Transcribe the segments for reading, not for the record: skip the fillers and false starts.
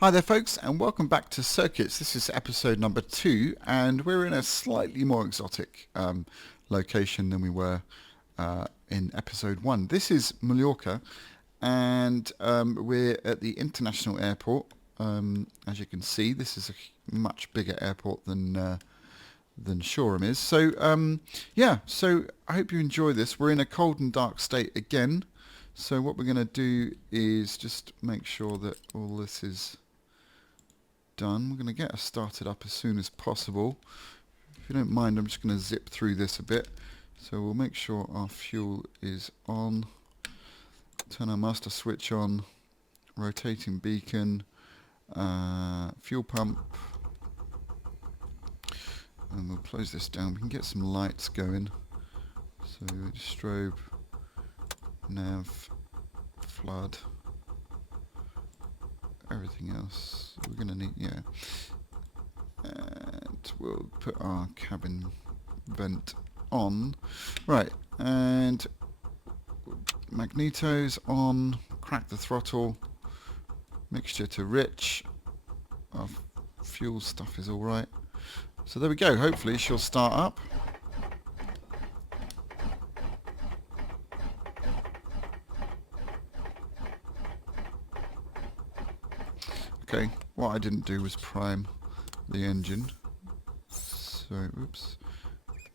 Hi there folks, and welcome back to Circuits. This is episode number 2, and we're in a slightly more exotic location than we were in episode 1. This is Mallorca, and we're at the international airport. As you can see, this is a much bigger airport than Shoreham is. So so I hope you enjoy this. We're in a cold and dark state again. So what we're going to do is just make sure that all this is done. We're going to get us started up as soon as possible. If you don't mind, I'm just going to zip through this a bit. So we'll make sure our fuel is on. Turn our master switch on. Rotating beacon. Fuel pump. And we'll close this down. We can get some lights going. So strobe, nav, flood. Everything else we're going to need, and we'll put our cabin vent on. Right, and magnetos on, crack the throttle, mixture to rich. Our fuel stuff is alright. So there we go, hopefully she'll start up. Okay, what I didn't do was prime the engine. So, oops.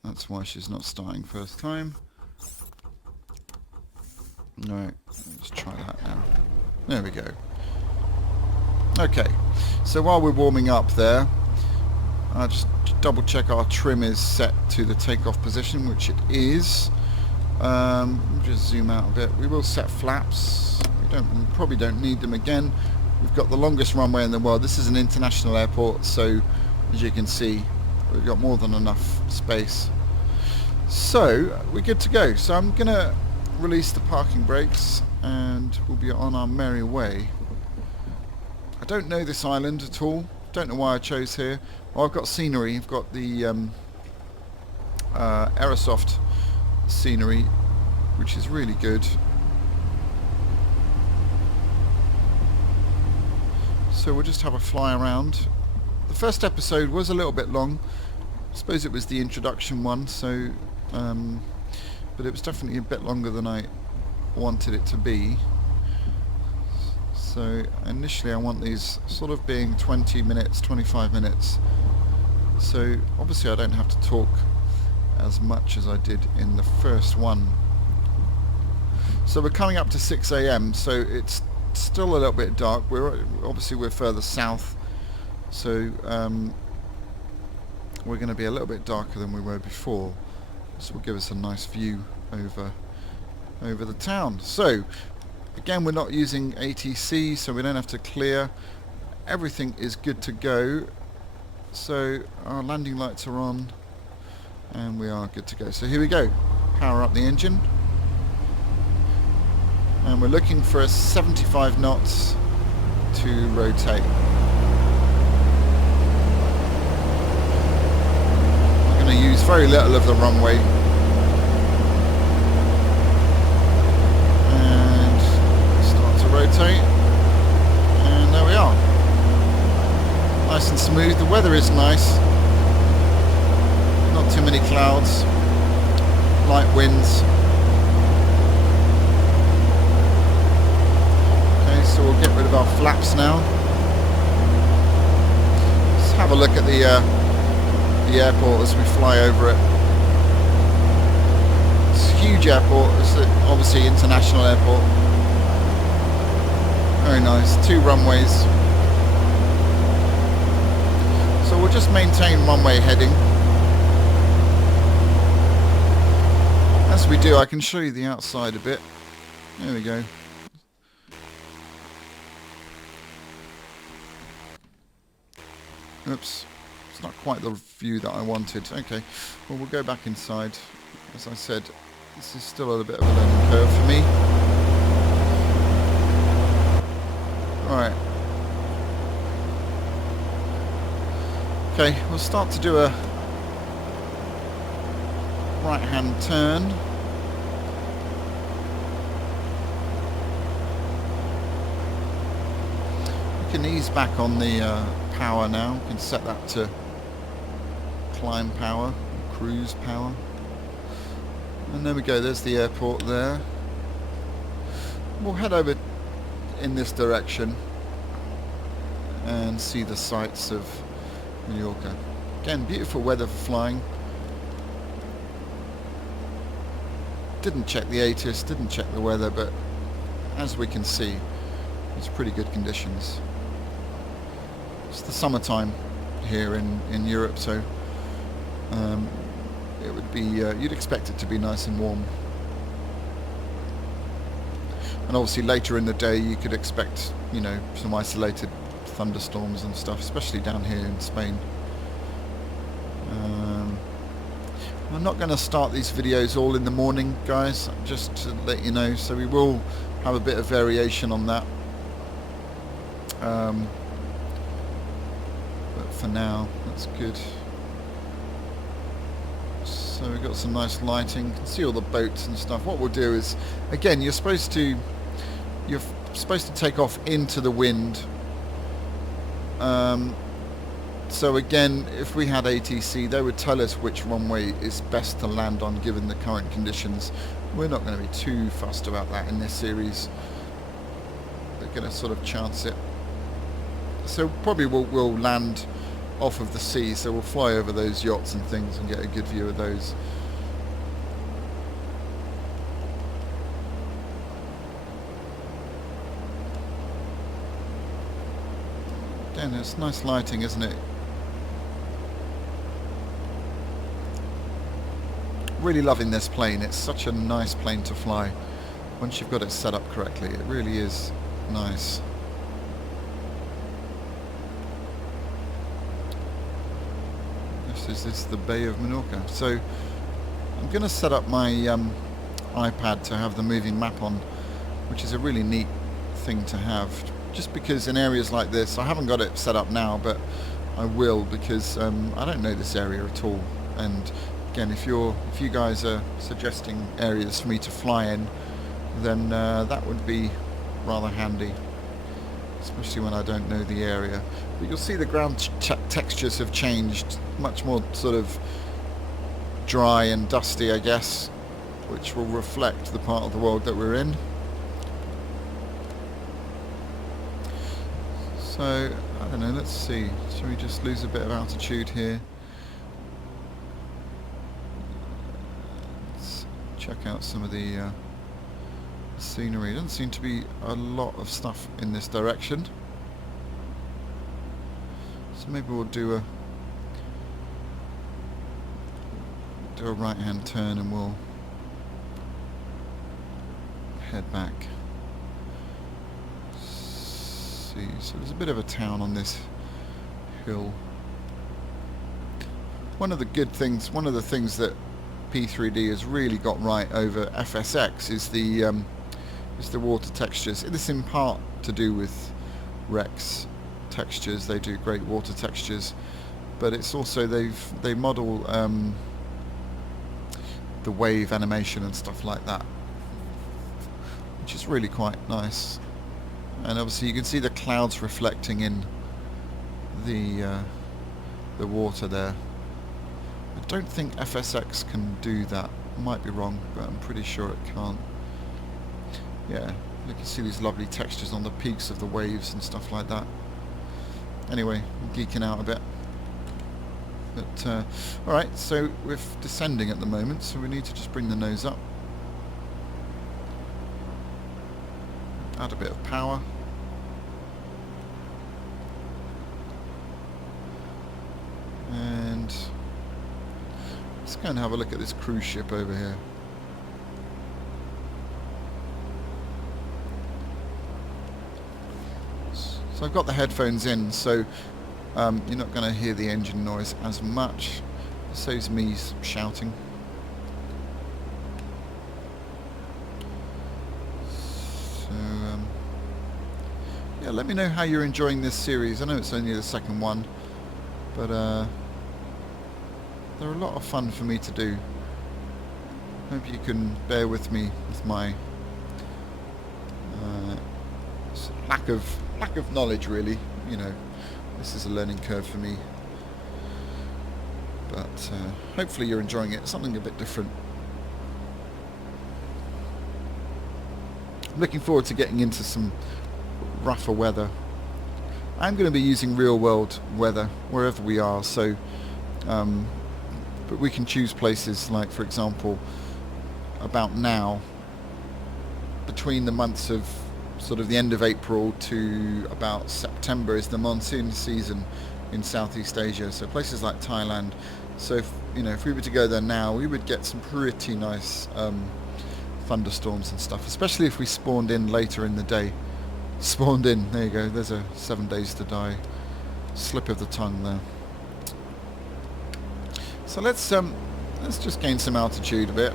That's why she's not starting first time. Alright, let's try that now. There we go. Okay, so while we're warming up there, I'll just double check our trim is set to the takeoff position, which it is. Just zoom out a bit. We will set flaps. We probably don't need them again. We've got the longest runway in the world. This is an international airport, so as you can see, we've got more than enough space. So we're good to go. So I'm going to release the parking brakes and we'll be on our merry way. I don't know this island at all. Don't know why I chose here. Well, I've got scenery. I've got the Aerosoft scenery, which is really good. So we'll just have a fly around. The first episode was a little bit long. I suppose it was the introduction one, so but it was definitely a bit longer than I wanted it to be. So initially I want these sort of being 20 minutes, 25 minutes. So obviously I don't have to talk as much as I did in the first one. So we're coming up to 6 AM, so it's still a little bit dark. We're further south, so we're going to be a little bit darker than we were before. This will give us a nice view over the town. So again, we're not using ATC, so we don't have to clear. Everything is good to go. So our landing lights are on, and we are good to go. So here we go. Power up the engine. And we're looking for a 75 knots to rotate. We're going to use very little of the runway. And start to rotate. And there we are. Nice and smooth. The weather is nice. Not too many clouds. Light winds. So we'll get rid of our flaps now. Let's have a look at the airport as we fly over it. It's a huge airport. It's obviously international airport. Very nice. 2 runways. So we'll just maintain runway heading. As we do, I can show you the outside a bit. There we go. Oops, it's not quite the view that I wanted. Okay, well we'll go back inside. As I said, this is still a bit of a learning curve for me. Alright. Okay, we'll start to do a right hand turn. can ease back on the power now. We can set that to climb power, cruise power. And there we go, there's the airport there. We'll head over in this direction and see the sights of Mallorca. Again, beautiful weather for flying. Didn't check the ATIS, didn't check the weather, but as we can see, it's pretty good conditions. It's the summertime here in Europe, so it would be, you'd expect it to be nice and warm. And obviously later in the day you could expect, you know, some isolated thunderstorms and stuff, especially down here in Spain. I'm not going to start these videos all in the morning, guys, just to let you know, so we will have a bit of variation on that. But for now, that's good. So we've got some nice lighting. You can see all the boats and stuff. What we'll do is, again, you're supposed to take off into the wind. So again, if we had ATC, they would tell us which runway is best to land on given the current conditions. We're not going to be too fussed about that in this series. We're going to sort of chance it. So probably we'll land off of the sea, so we'll fly over those yachts and things and get a good view of those. Again, it's nice lighting, isn't it? Really loving this plane. It's such a nice plane to fly once you've got it set up correctly. It really is nice. This is the Bay of Mallorca. So I'm going to set up my iPad to have the moving map on, which is a really neat thing to have, just because in areas like this, I haven't got it set up now, but I will, because I don't know this area at all. And again, if you guys are suggesting areas for me to fly in, then that would be rather handy, especially when I don't know the area. But you'll see the ground textures have changed, much more sort of dry and dusty, I guess, which will reflect the part of the world that we're in. So, I don't know, let's see. Shall we just lose a bit of altitude here? Let's check out some of the scenery. Doesn't seem to be a lot of stuff in this direction. So maybe we'll do a right-hand turn and we'll head back. See, so there's a bit of a town on this hill. One of the things that P3D has really got right over FSX is the water textures. It is in part to do with Rex textures. They do great water textures, but it's also they model the wave animation and stuff like that, which is really quite nice. And obviously you can see the clouds reflecting in the water there. I don't think FSX can do that. I might be wrong, but I'm pretty sure it can't. Yeah, you can see these lovely textures on the peaks of the waves and stuff like that. Anyway, I'm geeking out a bit. But alright, so we're descending at the moment, so we need to just bring the nose up. Add a bit of power. And let's go and have a look at this cruise ship over here. So I've got the headphones in, so you're not going to hear the engine noise as much. It saves me shouting. So yeah, let me know how you're enjoying this series. I know it's only the second one, but they're a lot of fun for me to do. Hope you can bear with me with my lack of lack of knowledge, really. You know, this is a learning curve for me. But hopefully you're enjoying it. Something a bit different. I'm looking forward to getting into some rougher weather. I'm going to be using real world weather wherever we are, so but we can choose places like, for example, about now, between the months of sort of the end of April to about September is the monsoon season in Southeast Asia, so places like Thailand. So if, you know, if we were to go there now, we would get some pretty nice thunderstorms and stuff, especially if we spawned in later in the day. Spawned in, there you go, there's a 7 days to die slip of the tongue there. So let's just gain some altitude a bit.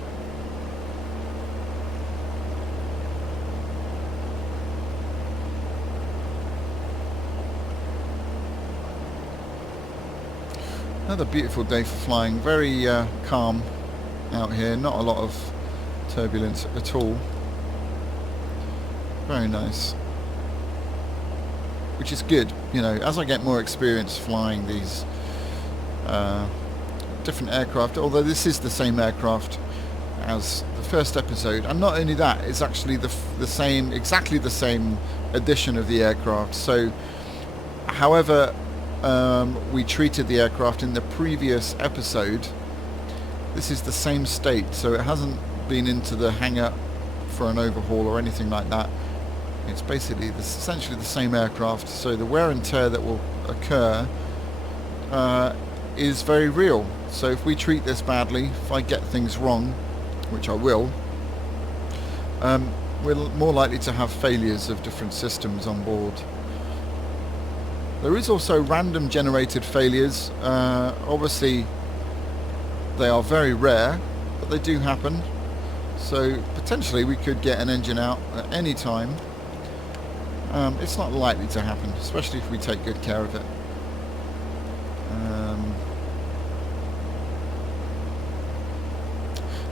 Another beautiful day for flying, very calm out here, not a lot of turbulence at all. Very nice. Which is good, you know, as I get more experience flying these different aircraft, although this is the same aircraft as the first episode, and not only that, it's actually the same, exactly the same edition of the aircraft. So however we treated the aircraft in the previous episode, this is the same state, so it hasn't been into the hangar for an overhaul or anything like that. It's basically essentially the same aircraft, so the wear and tear that will occur is very real. So if we treat this badly, if I get things wrong, which I will, we're more likely to have failures of different systems on board. There is also random generated failures. Obviously they are very rare, but they do happen. So potentially we could get an engine out at any time. It's not likely to happen, especially if we take good care of it.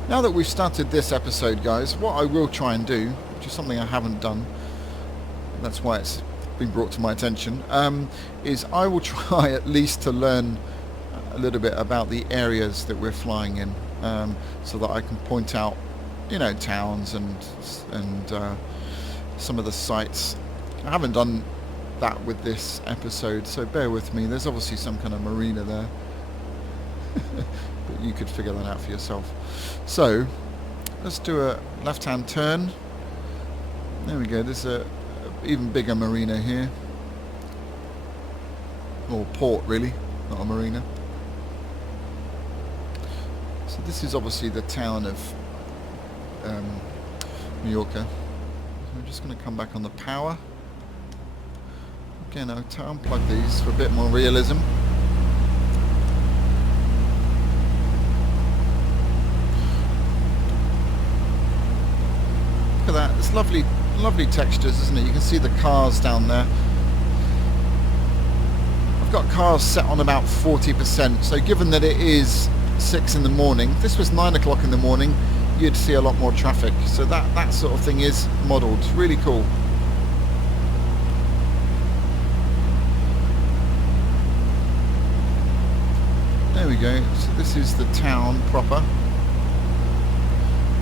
Now that we've started this episode, guys, what I will try and do, which is something I haven't done, that's why it's been brought to my attention, is I will try at least to learn a little bit about the areas that we're flying in, so that I can point out, you know, towns and some of the sites. I haven't done that with this episode, so bear with me. There's obviously some kind of marina there. But you could figure that out for yourself. So let's do a left-hand turn. There we go. There's a even bigger marina here, or port really, not a marina. So this is obviously the town of Mallorca. So I'm just going to come back on the power. Again, I'll unplug these for a bit more realism. Look at that, it's lovely textures, isn't it? You can see the cars down there. I've got cars set on about 40%, so given that it is 6 in the morning, if this was 9 o'clock in the morning, you'd see a lot more traffic. So that sort of thing is modelled. Really cool. There we go. So this is the town proper.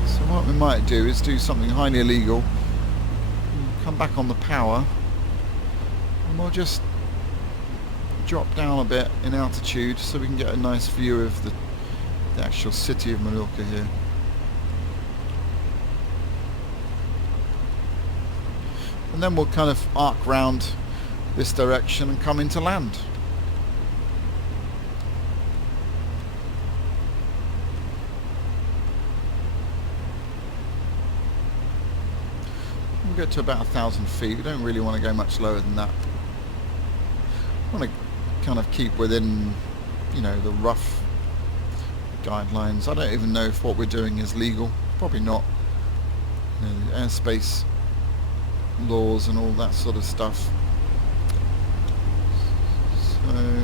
So what we might do is do something highly illegal. Come back on the power, and we'll just drop down a bit in altitude so we can get a nice view of the actual city of Mallorca here. And then we'll kind of arc round this direction and come into land. We'll get to about 1,000 feet. We don't really want to go much lower than that. We want to kind of keep within, you know, the rough guidelines. I don't even know if what we're doing is legal. Probably not. You know, the airspace laws and all that sort of stuff. So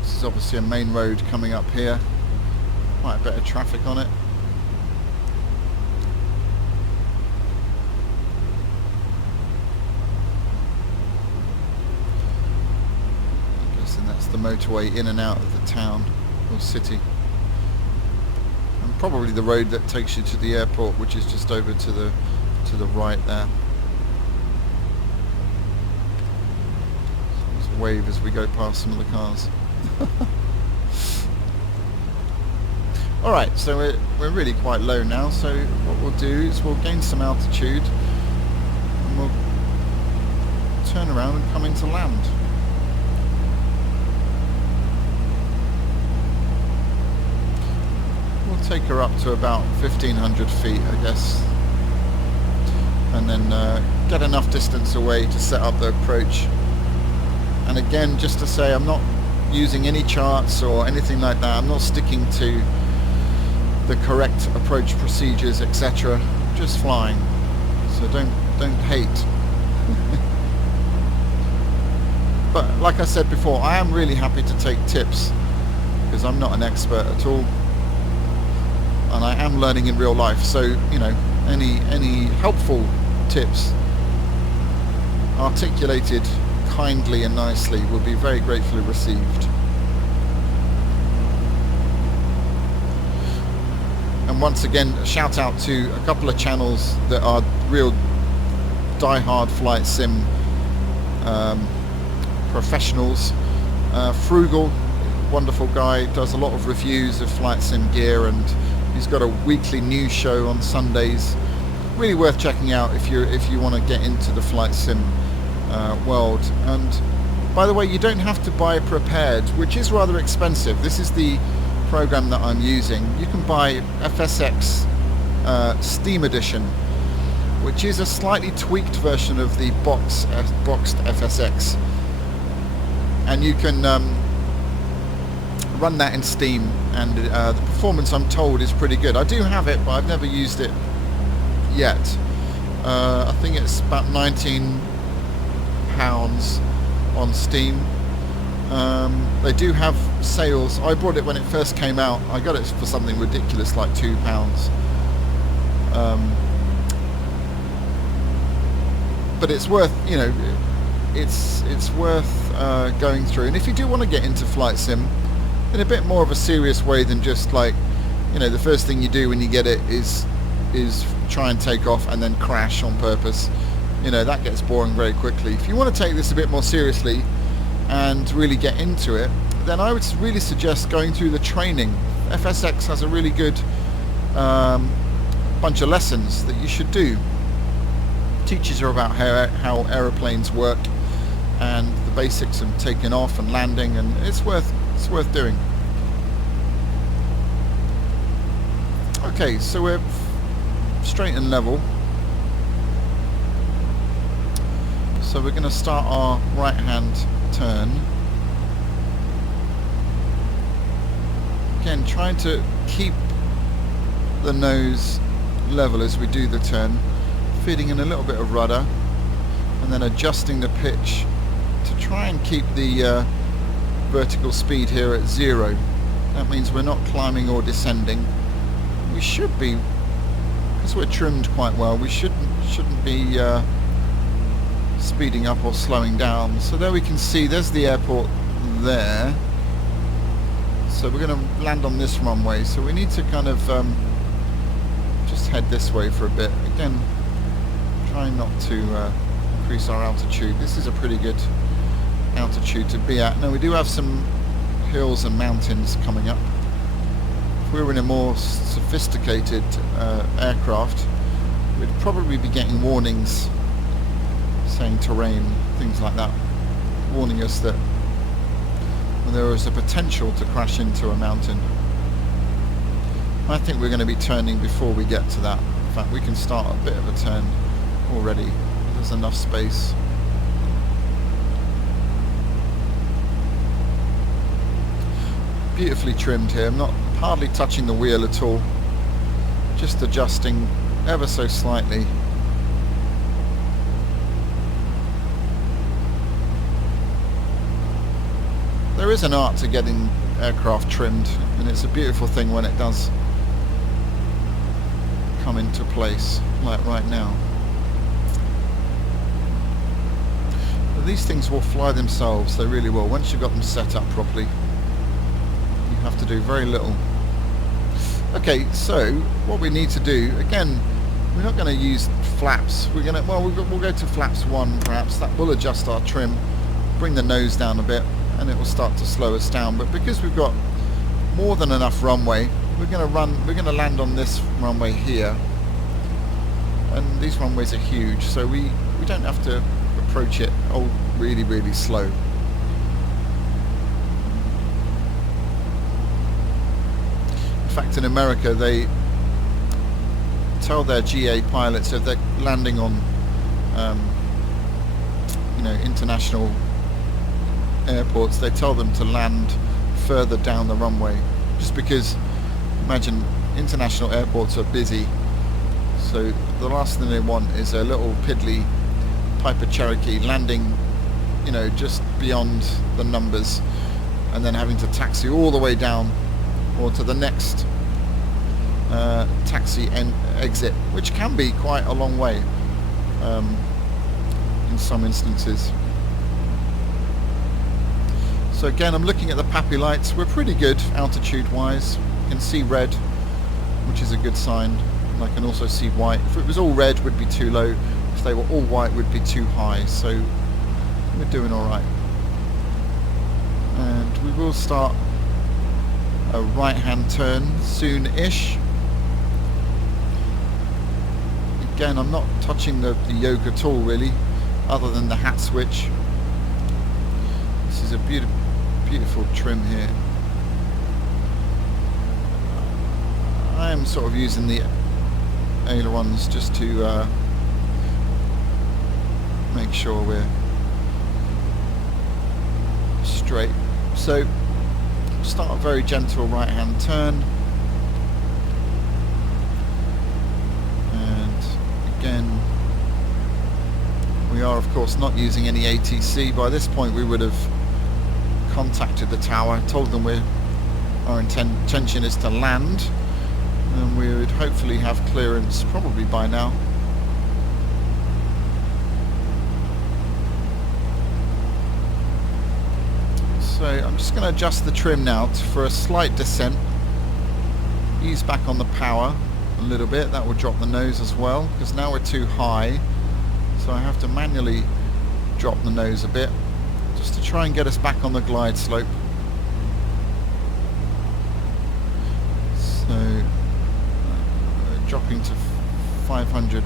this is obviously a main road coming up here. Quite a bit of traffic on it. the motorway in and out of the town or city. And probably the road that takes you to the airport, which is just over to the right there. So let's wave as we go past some of the cars. Alright, so we're really quite low now, so what we'll do is we'll gain some altitude and we'll turn around and come into land. We'll take her up to about 1500 feet, I guess, and then get enough distance away to set up the approach. And again, just to say, I'm not using any charts or anything like that. I'm not sticking to the correct approach procedures, etc. Just flying. So don't hate. But like I said before, I am really happy to take tips because I'm not an expert at all, and I am learning in real life. So you know, any helpful tips articulated kindly and nicely will be very gratefully received. And once again, a shout out to a couple of channels that are real die-hard flight sim professionals. Frugal, wonderful guy, does a lot of reviews of flight sim gear, and he's got a weekly news show on Sundays. Really worth checking out if you want to get into the flight sim world. And by the way, you don't have to buy Prepared, which is rather expensive. This is the program that I'm using. You can buy FSX Steam Edition, which is a slightly tweaked version of the boxed FSX, and you can run that in Steam, and the performance, I'm told, is pretty good. I do have it, but I've never used it yet. I think it's about £19 on Steam. They do have sales. I bought it when it first came out. I got it for something ridiculous like £2. But it's worth, you know, it's worth going through. And if you do want to get into flight sim in a bit more of a serious way than just like, you know, the first thing you do when you get it is try and take off and then crash on purpose, you know, that gets boring very quickly. If you want to take this a bit more seriously and really get into it, then I would really suggest going through the training. FSX has a really good bunch of lessons that you should do. Teaches you about how aeroplanes work and the basics of taking off and landing, and it's worth doing. Okay, so we're straight and level. So we're going to start our right hand turn. Again, trying to keep the nose level as we do the turn, feeding in a little bit of rudder, and then adjusting the pitch to try and keep the vertical speed here at 0. That means we're not climbing or descending. We should be, because we're trimmed quite well, we shouldn't be speeding up or slowing down. So there we can see there's the airport there. So we're going to land on this runway, so we need to kind of just head this way for a bit. Again, trying not to increase our altitude. This is a pretty good altitude to be at. Now we do have some hills and mountains coming up. If we were in a more sophisticated aircraft, we'd probably be getting warnings saying terrain, things like that, warning us that there is a potential to crash into a mountain. I think we're going to be turning before we get to that. In fact, we can start a bit of a turn already. There's enough space. Beautifully trimmed here. I'm not hardly touching the wheel at all. Just adjusting ever so slightly. There is an art to getting aircraft trimmed, and it's a beautiful thing when it does come into place, like right now. these things will fly themselves, they really will. Once you've got them set up properly, you have to do very little. Okay, so what we need to do, again, we're not going to use flaps. We're going to, well, we'll go to flaps 1 perhaps. That will adjust our trim, bring the nose down a bit, and it will start to slow us down. But because we've got more than enough runway, we're going to land on this runway here. And these runways are huge, so we don't have to approach it really slow. In fact, in America, they tell their GA pilots if they're landing on, international airports, they tell them to land further down the runway, just because, imagine, international airports are busy, so the last thing they want is a little piddly Piper Cherokee landing, just beyond the numbers, and then having to taxi all the way down or to the next taxi exit, which can be quite a long way in some instances. So again, I'm looking at the PAPI lights. We're pretty good altitude wise. You can see red, which is a good sign, and I can also see white. If it was all red, would be too low. If they were all white, would be too high. So we're doing all right, and we will start a right-hand turn soon-ish. Again, I'm not touching the yoke at all really, other than the hat switch. This is a beautiful trim here. I am sort of using the ailerons just to make sure we're straight. So start a very gentle right hand turn, and again we are of course not using any ATC. By this point we would have contacted the tower, told them our intention is to land, and we would hopefully have clearance probably by now. So I'm just going to adjust the trim now for a slight descent, ease back on the power a little bit. That will drop the nose as well, because now we're too high, so I have to manually drop the nose a bit just to try and get us back on the glide slope. So dropping to 500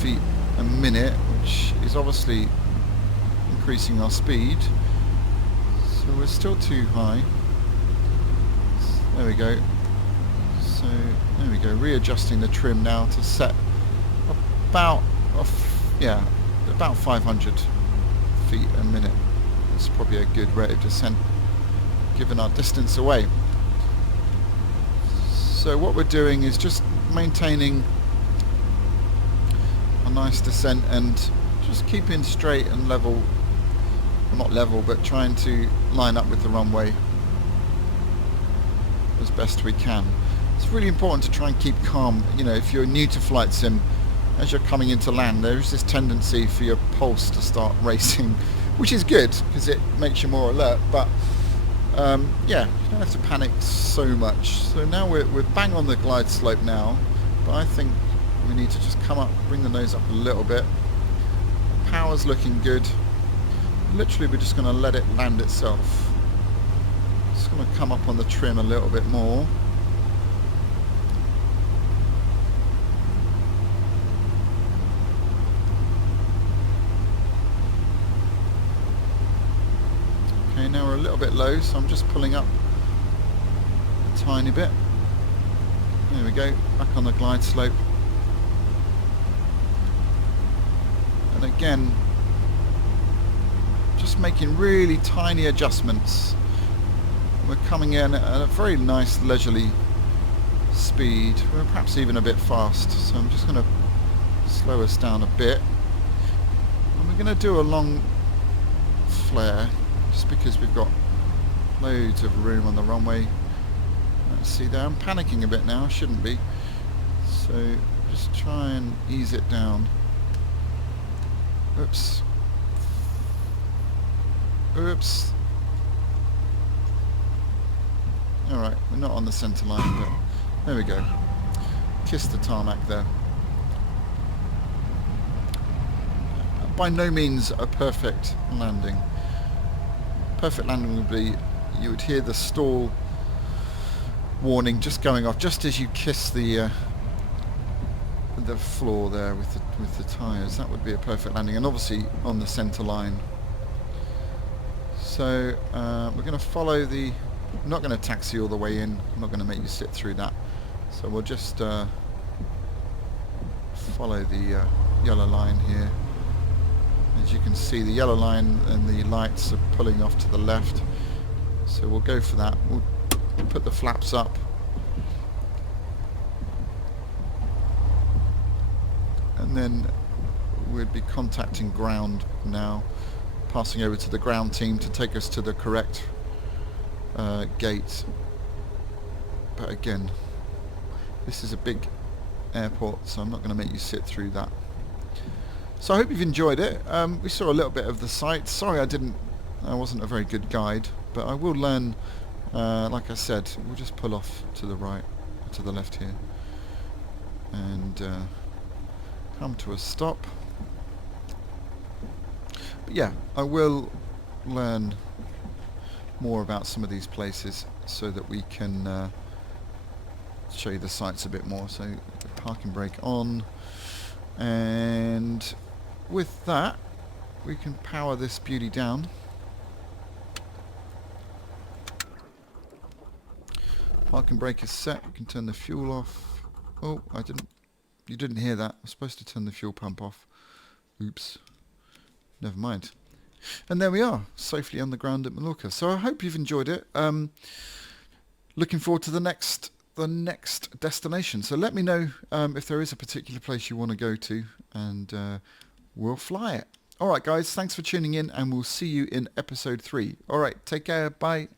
feet a minute, which is obviously increasing our speed. So we're still too high. There we go. So there we go. Readjusting the trim now to set about about 500 feet a minute. That's probably a good rate of descent given our distance away. So what we're doing is just maintaining a nice descent and just keeping straight and level. Well, not level, but trying to line up with the runway as best we can. It's really important to try and keep calm. If you're new to flight sim, as you're coming into land, there is this tendency for your pulse to start racing, which is good because it makes you more alert, but yeah, you don't have to panic so much. So now we're bang on the glide slope now, but I think we need to just come up, bring the nose up a little bit. Power's looking good. Literally we're just going to let it land itself. Just going to come up on the trim a little bit more. Okay, now we're a little bit low, so I'm just pulling up a tiny bit. There we go, back on the glide slope. And again, just making really tiny adjustments. We're coming in at a very nice leisurely speed. We're perhaps even a bit fast, so I'm just going to slow us down a bit. And we're going to do a long flare, just because we've got loads of room on the runway. Let's see there, I'm panicking a bit now, I shouldn't be. So just try and ease it down. Oops. Oops. Alright, we're not on the centre line, but there we go. Kiss the tarmac there. By no means a perfect landing. Perfect landing would be, you would hear the stall warning just going off just as you kiss the floor there with the tyres. That would be a perfect landing, and obviously on the centre line. So we're going to follow the... I'm not going to taxi all the way in. I'm not going to make you sit through that. So we'll just follow the yellow line here. As you can see, the yellow line and the lights are pulling off to the left. So we'll go for that. We'll put the flaps up. And then we'd be contacting ground now. Passing over to the ground team to take us to the correct gate. But again, this is a big airport, so I'm not going to make you sit through that. So I hope you've enjoyed it. We saw a little bit of the site. Sorry I wasn't a very good guide, but I will learn, like I said, we'll just pull off to the right, to the left here, and come to a stop. But yeah, I will learn more about some of these places so that we can show you the sites a bit more. So parking brake on, and with that we can power this beauty down. Parking brake is set. We can turn the fuel off. Oh, you didn't hear that. I was supposed to turn the fuel pump off. Oops. Never mind. And there we are, safely on the ground at Mallorca. So I hope you've enjoyed it. Looking forward to the next destination. So let me know if there is a particular place you want to go to, and we'll fly it. All right, guys, thanks for tuning in, and we'll see you in episode 3. All right, take care. Bye.